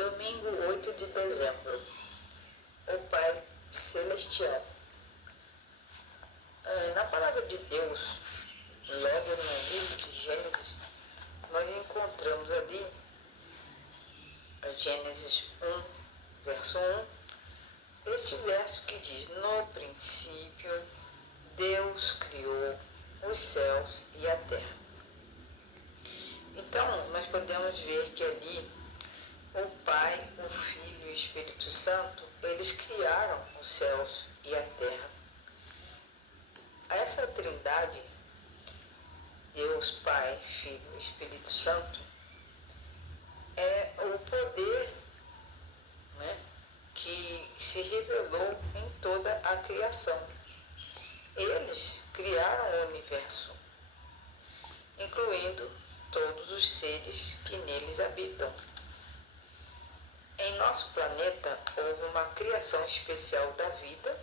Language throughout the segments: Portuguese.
Domingo 8 de dezembro. O Pai Celestial. Na palavra de Deus, logo no livro de Gênesis, nós encontramos ali, Gênesis 1, verso 1, esse verso que diz: no princípio, Deus criou os céus e a terra. Então, nós podemos ver que ali, o Pai, o Filho e o Espírito Santo, eles criaram os céus e a terra. Essa trindade, Deus, Pai, Filho e Espírito Santo, é o poder, que se revelou em toda a criação. Eles criaram o universo, incluindo todos os seres que neles habitam. Em nosso planeta houve uma criação especial da vida,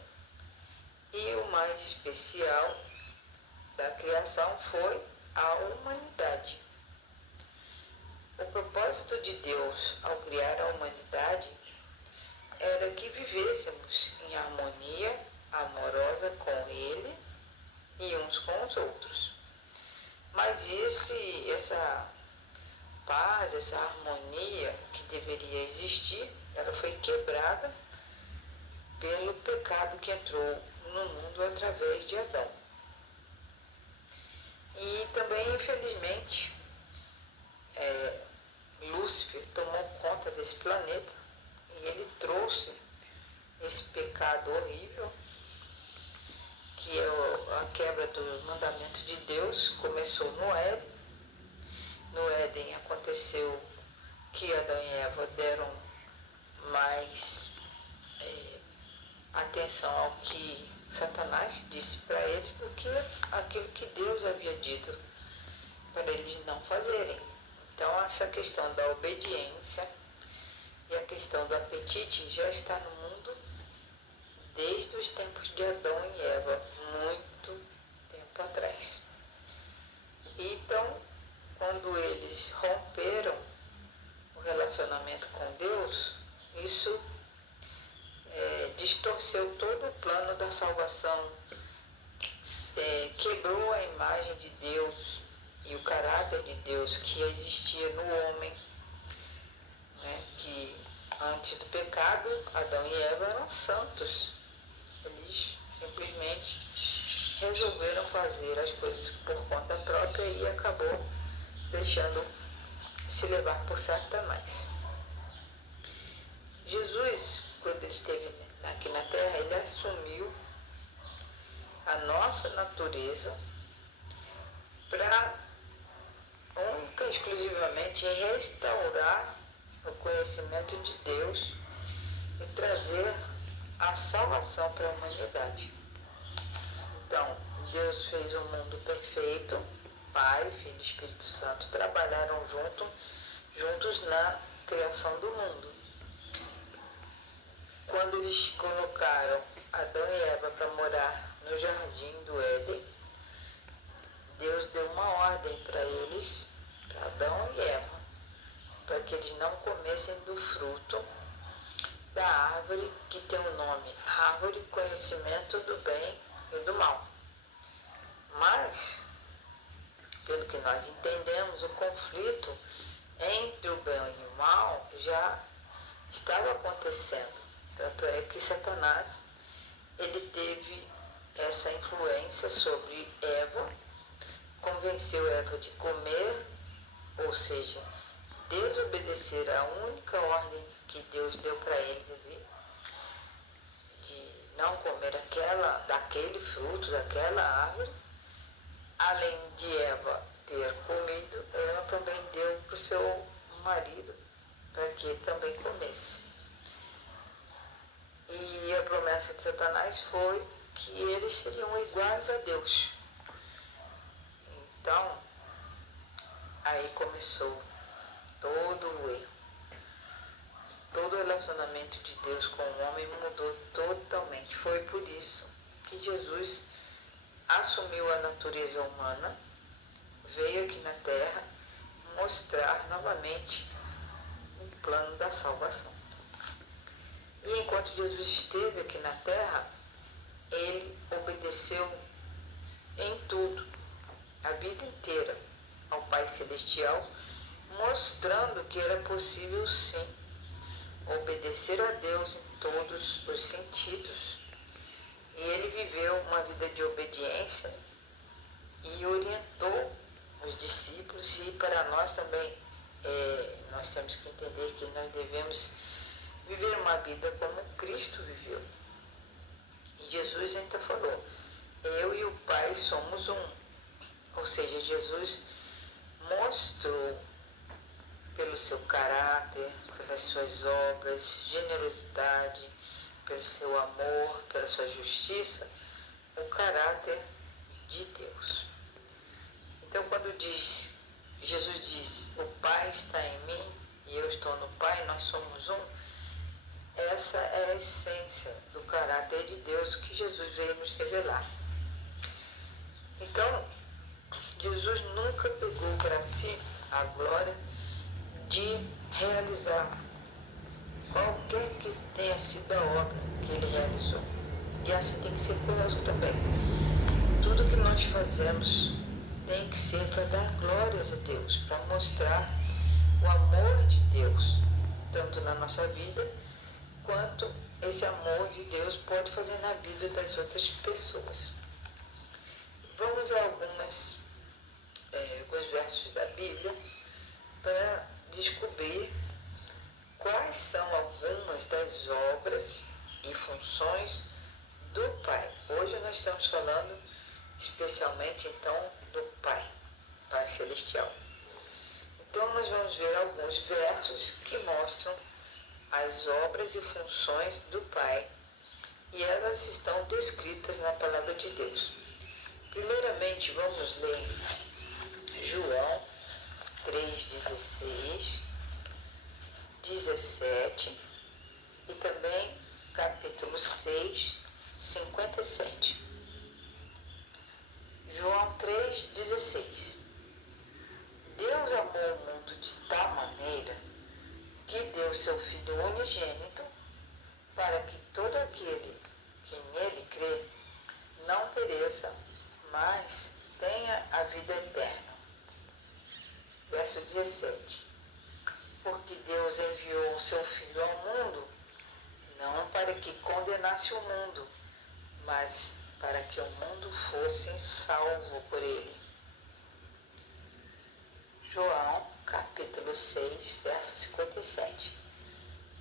e o mais especial da criação foi a humanidade. O propósito de Deus ao criar a humanidade era que vivêssemos em harmonia amorosa com Ele e uns com os outros. Mas essa paz, essa harmonia que deveria existir, ela foi quebrada pelo pecado que entrou no mundo através de Adão. E também, infelizmente, Lúcifer tomou conta desse planeta e ele trouxe esse pecado horrível, que é a quebra do mandamento de Deus. Começou no Éden. No Éden aconteceu que Adão e Eva deram mais atenção ao que Satanás disse para eles do que aquilo que Deus havia dito para eles não fazerem. Então, essa questão da obediência e a questão do apetite já está no mundo desde os tempos de Adão e Eva, muito tempo atrás. Então, quando eles romperam o relacionamento com Deus, isso distorceu todo o plano da salvação, quebrou a imagem de Deus e o caráter de Deus que existia no homem, que antes do pecado, Adão e Eva eram santos. Eles simplesmente resolveram fazer as coisas por conta própria e acabou deixando se levar por Satanás. Jesus, quando ele esteve aqui na Terra, ele assumiu a nossa natureza para única e exclusivamente restaurar o conhecimento de Deus e trazer a salvação para a humanidade. Então, Deus fez um mundo perfeito, Pai, Filho e Espírito Santo trabalharam juntos na criação do mundo. Quando eles colocaram Adão e Eva para morar no jardim do Éden, Deus deu uma ordem para eles, para Adão e Eva, para que eles não comessem do fruto da árvore que tem o nome Árvore Conhecimento do Bem e do Mal. Mas, pelo que nós entendemos, o conflito entre o bem e o mal já estava acontecendo. Tanto é que Satanás, ele teve essa influência sobre Eva, convenceu Eva de comer, ou seja, desobedecer a única ordem que Deus deu para ele, de não comer daquele fruto, daquela árvore. Além de Eva ter comido, ela também deu para o seu marido, para que ele também comesse. E a promessa de Satanás foi que eles seriam iguais a Deus. Então, aí começou todo o erro. Todo o relacionamento de Deus com o homem mudou totalmente. Foi por isso que Jesus assumiu a natureza humana, veio aqui na Terra mostrar novamente o plano da da salvação. E enquanto Jesus esteve aqui na terra, ele obedeceu em tudo, a vida inteira, ao Pai Celestial, mostrando que era possível sim obedecer a Deus em todos os sentidos. E ele viveu uma vida de obediência e orientou os discípulos, e para nós também nós temos que entender que nós devemos viver uma vida como Cristo viveu. E Jesus ainda falou, eu e o Pai somos um. Ou seja, Jesus mostrou pelo seu caráter, pelas suas obras, generosidade, pelo seu amor, pela sua justiça, o caráter de Deus. Então, quando Jesus diz, o Pai está em mim e eu estou no Pai, nós somos um, essa é a essência do caráter de Deus que Jesus veio nos revelar. Então, Jesus nunca pegou para si a glória de realizar qualquer que tenha sido a obra que ele realizou. E assim tem que ser conosco também. Tudo que nós fazemos tem que ser para dar glórias a Deus, para mostrar o amor de Deus, tanto na nossa vida, quanto esse amor de Deus pode fazer na vida das outras pessoas. Vamos a alguns versos da Bíblia para descobrir quais são algumas das obras e funções do Pai. Hoje nós estamos falando especialmente então do Pai Celestial. Então nós vamos ver alguns versos que mostram as obras e funções do Pai, e elas estão descritas na Palavra de Deus. Primeiramente vamos ler João 3,16, 17 e também capítulo 6, 57. João 3,16. Deus amou o mundo de tal maneira que deu seu Filho unigênito para que todo aquele que nele crê não pereça, mas tenha a vida eterna. Verso 17. Porque Deus enviou o seu Filho ao mundo, não para que condenasse o mundo, mas para que o mundo fosse salvo por ele. João, capítulo 6, verso 57.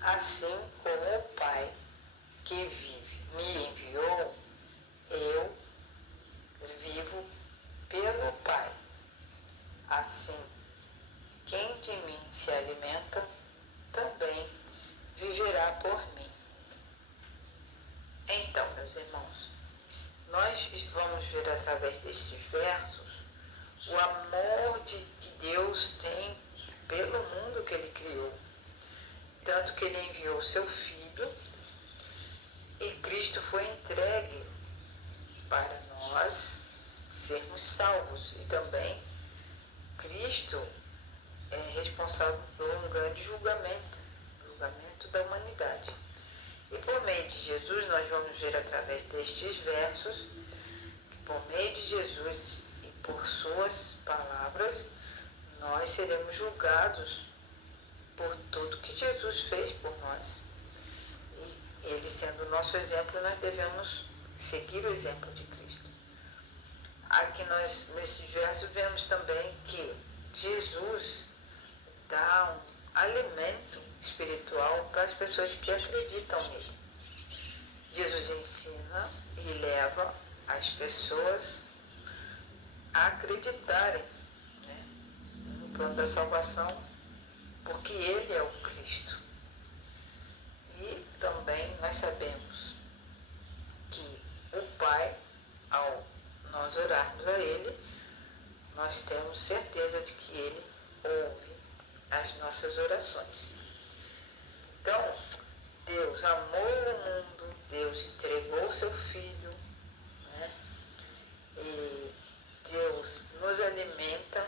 Assim como o Pai que me enviou, eu vivo pelo Pai. Assim, quem de mim se alimenta, também viverá por mim. Então, meus irmãos, nós vamos ver através desses versos o amor que Deus tem pelo mundo que ele criou. Tanto que ele enviou seu Filho e Cristo foi entregue para nós sermos salvos. E também Cristo é responsável por um grande julgamento da humanidade. E por meio de Jesus, nós vamos ver através destes versos que por meio de Jesus e por suas palavras, nós seremos julgados por tudo que Jesus fez por nós. E ele sendo o nosso exemplo, nós devemos seguir o exemplo de Cristo. Aqui nós, nesse verso, vemos também que Jesus dá um alimento espiritual para as pessoas que acreditam nele. Jesus ensina e leva as pessoas a acreditarem, no plano da salvação, porque ele é o Cristo. E também nós sabemos que o Pai, ao nós orarmos a ele, nós temos certeza de que ele ouve as nossas orações. Então, Deus amou o mundo, Deus entregou seu Filho, e Deus nos alimenta,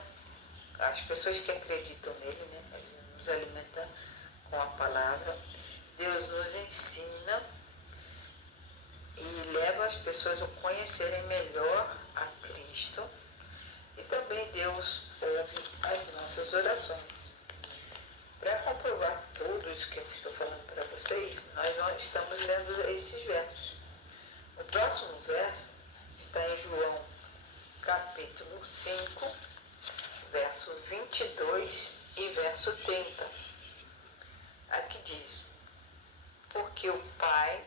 as pessoas que acreditam nele, nos alimenta com a palavra ensina e leva as pessoas a conhecerem melhor a Cristo, e também Deus ouve as nossas orações. Para comprovar tudo isso que eu estou falando para vocês, nós estamos lendo esses versos. O próximo verso está em João, capítulo 5, verso 22 e verso 30. Aqui diz: porque o Pai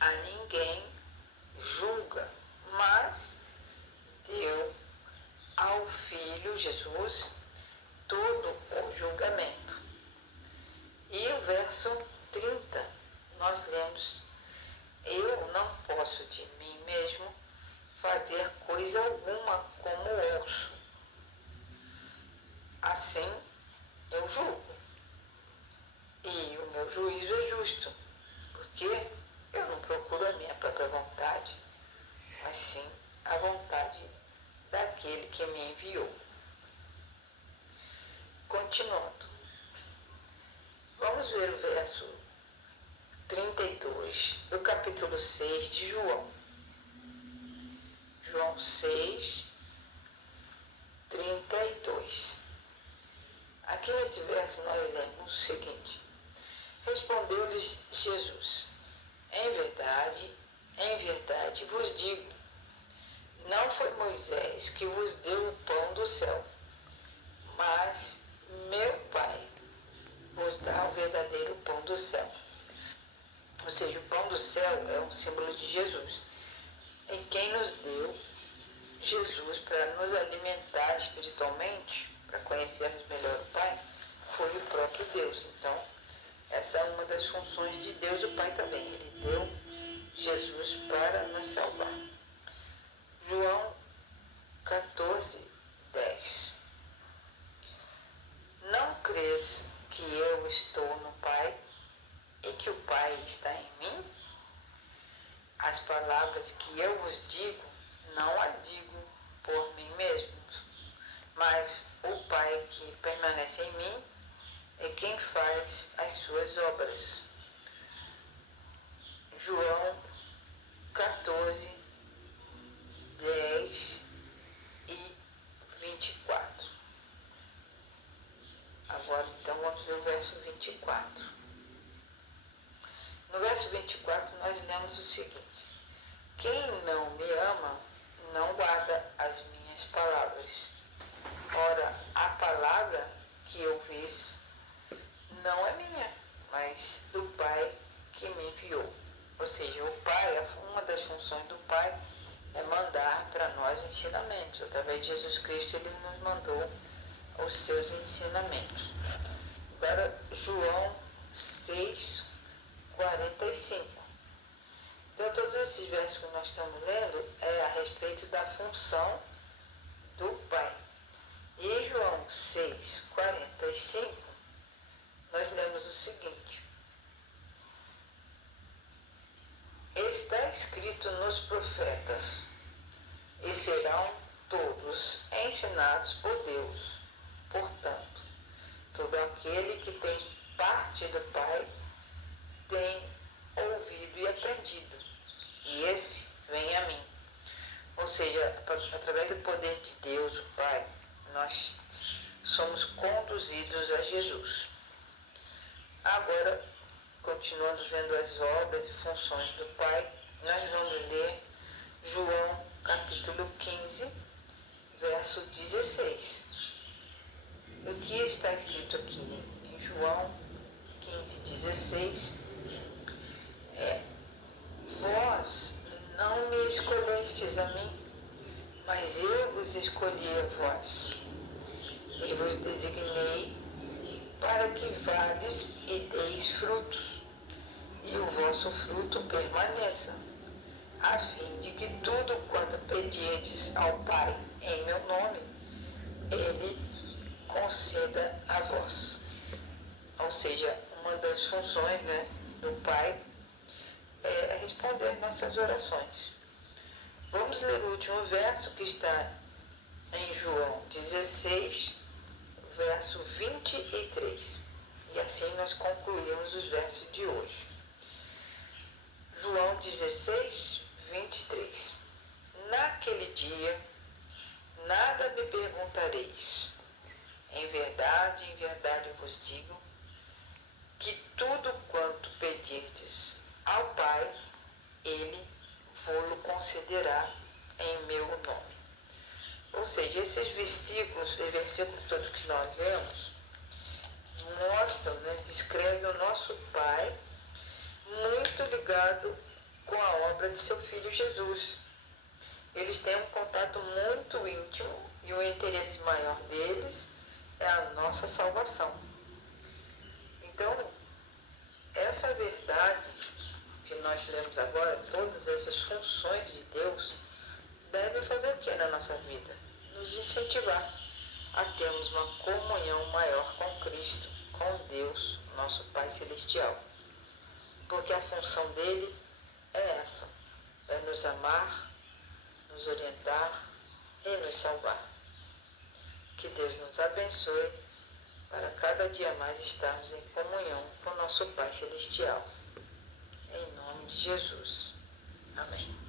a ninguém julga, mas deu ao Filho Jesus todo o julgamento. E o verso 30, nós lemos: eu não posso de mim mesmo fazer coisa alguma como ouço. Assim eu julgo, e o meu juízo é justo, porque eu não procuro a minha própria vontade, mas sim a vontade daquele que me enviou. Continuando, vamos ver o verso 32 do capítulo 6 de João. João 6, 32. Aqui nesse verso nós lemos o seguinte: respondeu-lhes Jesus: em verdade vos digo, não foi Moisés que vos deu o pão do céu, mas meu Pai vos dá o verdadeiro pão do céu. Ou seja, o pão do céu é um símbolo de Jesus. E quem nos deu Jesus para nos alimentar espiritualmente, para conhecermos melhor o Pai, foi o próprio Deus. Então, essa é uma das funções de Deus, o Pai também. Ele deu Jesus para nos salvar. João 14, 10. Não crês que eu estou no Pai e que o Pai está em mim? As palavras que eu vos digo, não as digo por mim mesmo, mas o Pai que permanece em mim é quem faz as suas obras. João 14, 10 e 24. Agora então vamos ver o verso 24. No verso 24 nós lemos o seguinte: quem não me ama não guarda as minhas palavras. Ora, a palavra que eu fiz não é minha, mas do Pai que me enviou. Ou seja, o Pai, uma das funções do Pai é mandar para nós ensinamentos. Através de Jesus Cristo, Ele nos mandou os seus ensinamentos. Agora, João 6, 45. Então, todos esses versos que nós estamos lendo é a respeito da função do Pai. E em João 6, 45, nós lemos o seguinte: está escrito nos profetas, e serão todos ensinados por Deus. Portanto, todo aquele que tem parte do Pai tem ouvido e aprendido, e esse vem a mim. Ou seja, através do poder de Deus, o Pai, nós somos conduzidos a Jesus. Agora, continuando vendo as obras e funções do Pai, nós vamos ler João capítulo 15, verso 16. O que está escrito aqui em João 15, 16 é: vós não me escolhestes a mim, mas eu vos escolhi a vós, e vos designei para que vades e deis frutos, e o vosso fruto permaneça, a fim de que tudo quanto pedirdes ao Pai em meu nome, Ele conceda a vós. Ou seja, uma das funções, do Pai é responder nossas orações. Vamos ler o último verso que está em João 16, verso 23. E assim assim nós concluímos os versos de hoje. João 16, 23. Naquele dia, nada me perguntareis. Em verdade vos digo, que tudo quanto pedirdes ao Pai, Ele vou-lo concederá em meu nome. Ou seja, esses versículos todos que nós lemos, mostram, descrevem o nosso Pai muito ligado com a obra de seu Filho Jesus. Eles têm um contato muito íntimo e o interesse maior deles é a nossa salvação. Então, essa verdade que nós lemos agora, todas essas funções de Deus, devem fazer o que na nossa vida? Nos incentivar a termos uma comunhão maior com Cristo, com Deus, nosso Pai Celestial. Porque a função dele é essa, é nos amar, nos orientar e nos salvar. Que Deus nos abençoe para cada dia mais estarmos em comunhão com nosso Pai Celestial. Em nome de Jesus. Amém.